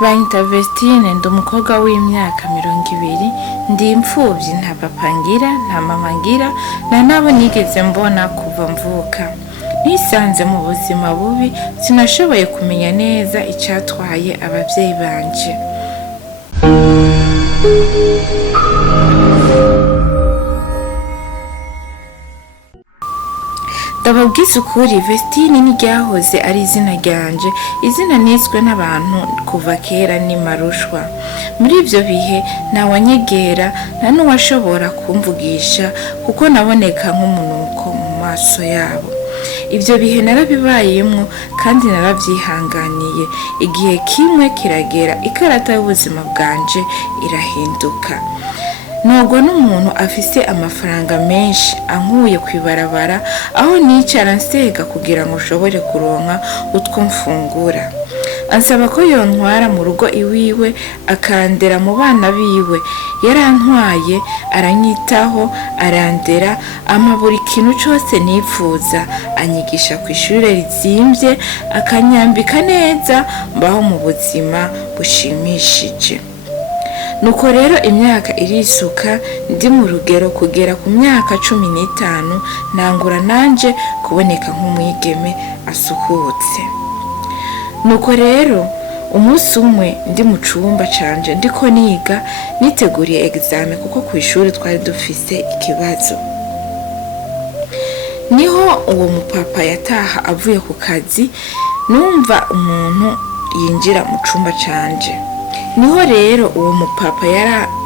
Banyita Vestine ndi umukobwa w'imyaka 20, ndi impfuvyi, nta papa ngira, nta mama ngira, ntanabo nigeze mbona kuva mvuka. Nisanze mu buzima bubi, sinashoboye kumenya neza icatwaye abavyeyi banje. Ndababwiza ukuri, Vestine niryahoze ari izina ryanje, izina niswe n'abantu kuva kera ni marushwa. Muri ivyo bihe ntawanyegera, nta n'uwashobora kumvugisha kuko naboneka nk'umunuko mu maso yabo. Ivyo bihe narabibayemwo kandi naravyihanganiye. Igihe kimwe kiragera, ikarata y'ubuzima bwanje irahinduka. Nogwa n'umuntu afise amafaranga menshi ankuye kwibarabara aho nicara nsega kugira ngo ushobore kuronka utwo mfungura. Ansaba ko yontwara mu rugo iwiwe akandera mu bana biwe. Yarantwaye, aranyitaho, arandera, ampa buri kintu cose nipfuza, anyigisha kw'ishure rizimvye, akanyambika neza, mbaho mu buzima bushimishije. Nuko rero imyaka irisuka, ndi mu rugero kugera ku myaka 15, nangura nanje kuboneka nk'umwigeme asukutse. Nuko rero umunsi umwe ndi mu cumba canje ndiko niga, niteguriye examen kuko kw'ishuri twari dufise ikibazo. Niho uwo mupapa yataha avuye ku kazi, numva umuntu yinjira mu cumba canje. Niho rero uwo mupapa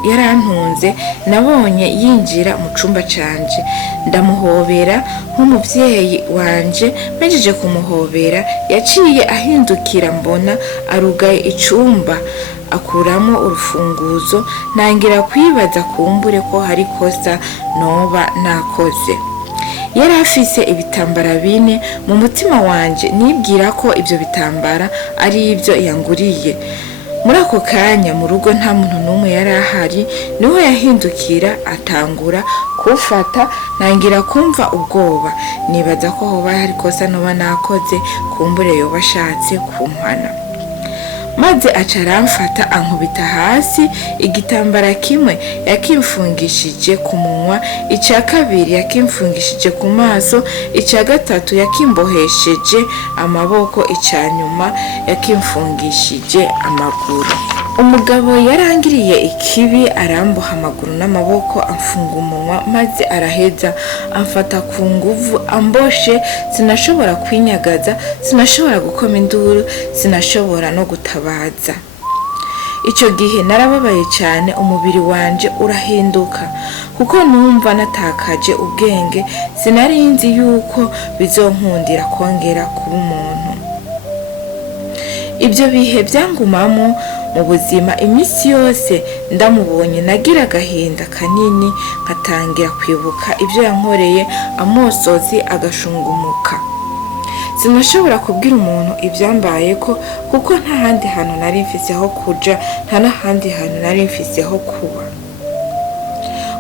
yarantunze, nabonye yinjira mu cumba canje, ndamuhobera nk'umuvyeyi wanje. Mpejeje kumuhobera, yaciye ahindukira mbona arugaye icumba, akuramo urufunguzo. Nangira kwibaza kumbure ko hari kosa noba nakoze. Yari afise ibitambara 4. Mu mutima wanje nibwira ko ivyo bitambara ari ivyo yanguriye. Muri ako kanya mu rugo nta muntu n'umwe yari ahari. Niho yahindukira atangura kufata, nangira kumva ubwoba, nibaza ko hoba hari kosa noba nakoze, kumbure yoba ashatse kumpana. Maze aca aramfata ankubita hasi. Igitambara kimwe yakimfungishije ku munwa, ica kabiri yakimfungishije ku maso, ica gatatu yakimbohesheje amaboko, ica nyuma yakimfungishije amaguru. Umugabo yarangiriye ikibi, aramboha amaguru n'amaboko, amfunga umunwa, maze araheza amfata ku nguvu amboshe. Sinashobora kwinyagaza, sinashobora gukoma induru, sinashobora no gutabaza. Ico gihe narababaye cyane, umubiri wanje urahinduka kuko numva natakaje ubwenge. Sinari nzi yuko bizonkundira kongera kuba umuntu. Ibyo bihe byangumamo mu buzima imisi yose. Ndamubonye nagira agahinda kanini, nkatangira kwibuka ibyo yankoreye, amosozi agashungumuka. Sinashobora kubwira umuntu ivyambayeko kuko nta handi hantu nari mfise ho kuja, nta n'ahandi hantu nari mfise ho kuba.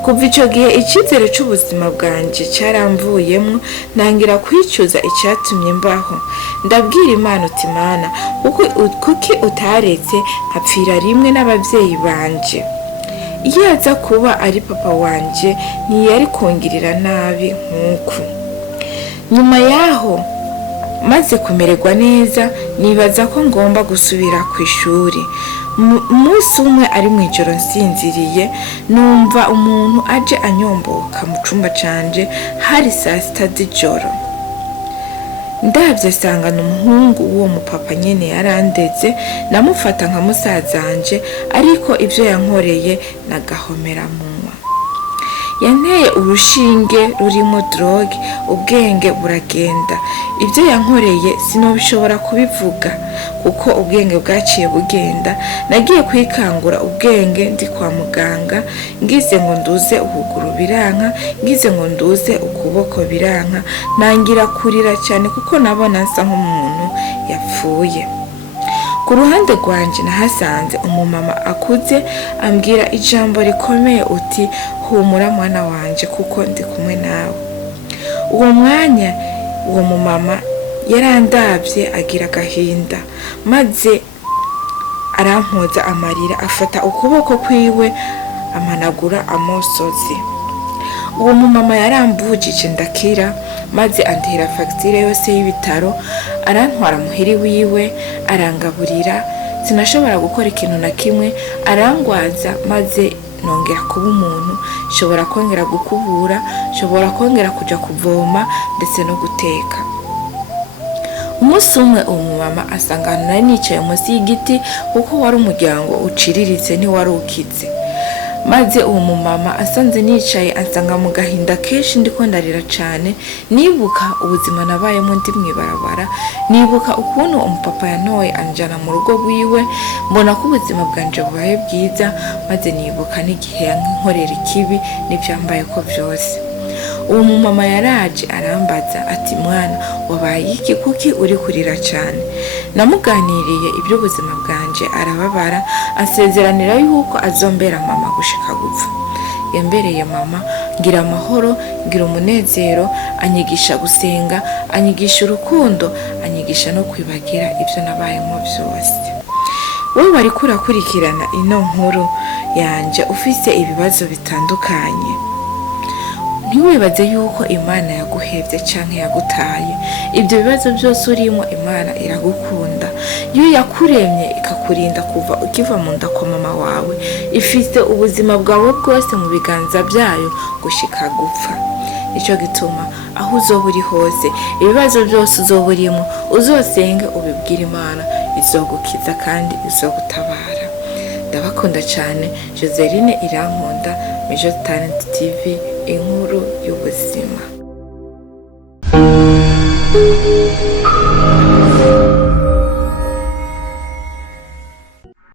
Kuva ico gihe icizere c'ubuzima bwanje caramvuyemwo, nangira kwicuza icatumye mbaho. Ndabwira Imana uti Mana, kuki utaretse nkapfira rimwe n'abavyeyi banje? Iyo aza kuba ari papa wanje ntiyari kungirira nabi nk'uku. Nyuma yaho maze kumererwa neza, nibaza ko ngomba gusubira kw'ishuri. Umunsi umwe ari mw'ijoro nsinziriye, numva umuntu aje anyomboka mu cumba canje. Hari 6 z'ijoro. Ndavye sanga n'umuhungu w'uwo mupapa nyene yarandeze. Namufata nka musazanje, ariko ivyo yankoreye nagahomera munwa. Yanteye urushinge rurimo drogue, ubwenge buragenda. Ivyo yankoreye sinobishobora kubivuga kuko ubwenge bwaciye bugenda. Nagiye kwikangura ubwenge ndi kwa muganga, ngize ngo nduze ukuguru biranka, ngize ngo nduze ukuboko biranka. Nangira kurira cyane kuko nabona nsa nk'umuntu yapfuye. Ku ruhande rwanje nahasanze umumama akuze, ambwira ijambo rikomeye uti humura mwana wanje kuko ndi kumwe nawe. Uwo mwanya uwo mumama yarandavye agira agahinda, maze arampoza amarira, afata ukuboko kwiwe amanagura amosozi. Uwo mumama yarambujije ndakira, maze andihira fagitire yose y'ibitaro, arantwara muhiri wiwe, arangaburira, sinashobora gukora ikintu na kimwe, arangwaza maze nongera kuba umuntu, nshobora kongera gukubura, nshobora kongera kuja kuvoma ndetse no guteka. Umunsi umwe uwo mumama asangana nari nicaye munsi y'igiti kuko wari umuryango uciriritse ntiwari ukize. Maze uwo mumama asanze nicaye ansanga mu gahinda kenshi ndiko ndarira cane, nibuka ubuzima nabayemo ndi mwibarabara, nibuka ukuntu umupapa yantoye anjana mu rugo rwiwe, mbona ko ubuzima bwanje bubaye bwiza, maze nibuka n'igihe yankorera ikibi n'ivyambayeko vyose. Uwo mumama yaraje arambaza ati mwana wabaye iki, kuki uri kurira cane? Namuganiriye iby'ubuzima bwanje, arababara, asezeranira yuko azombera mama gushika gupfa. Yambereye mama, ngira amahoro, ngira umunezero, anyigisha gusenga, anyigisha urukundo, anyigisha no kwibagira ibyo nabayemo byose. Wowe wariko urakurikirana ino nkuru yanje ufise ibibazo bitandukanye, ntiwibaze yuko Imana yaguhevye canke yagutaye. Ibyo bibazo byose urimo Imana iragukunda. Iyo yakuremye ikakurinda kuva ukiva mu nda kwa mama wawe, ifise ubuzima bwawe bwose mu biganza byayo gushika gupfa. Nico gituma aho uzoba uri hose, ibibazo byose uzoba urimo, uzosenge ubibwire Imana, izogukiza kandi izogutabara. Ndabakunda cyane. Joseline Irankunda, Major Talent TV, inkuru y'ubuzima.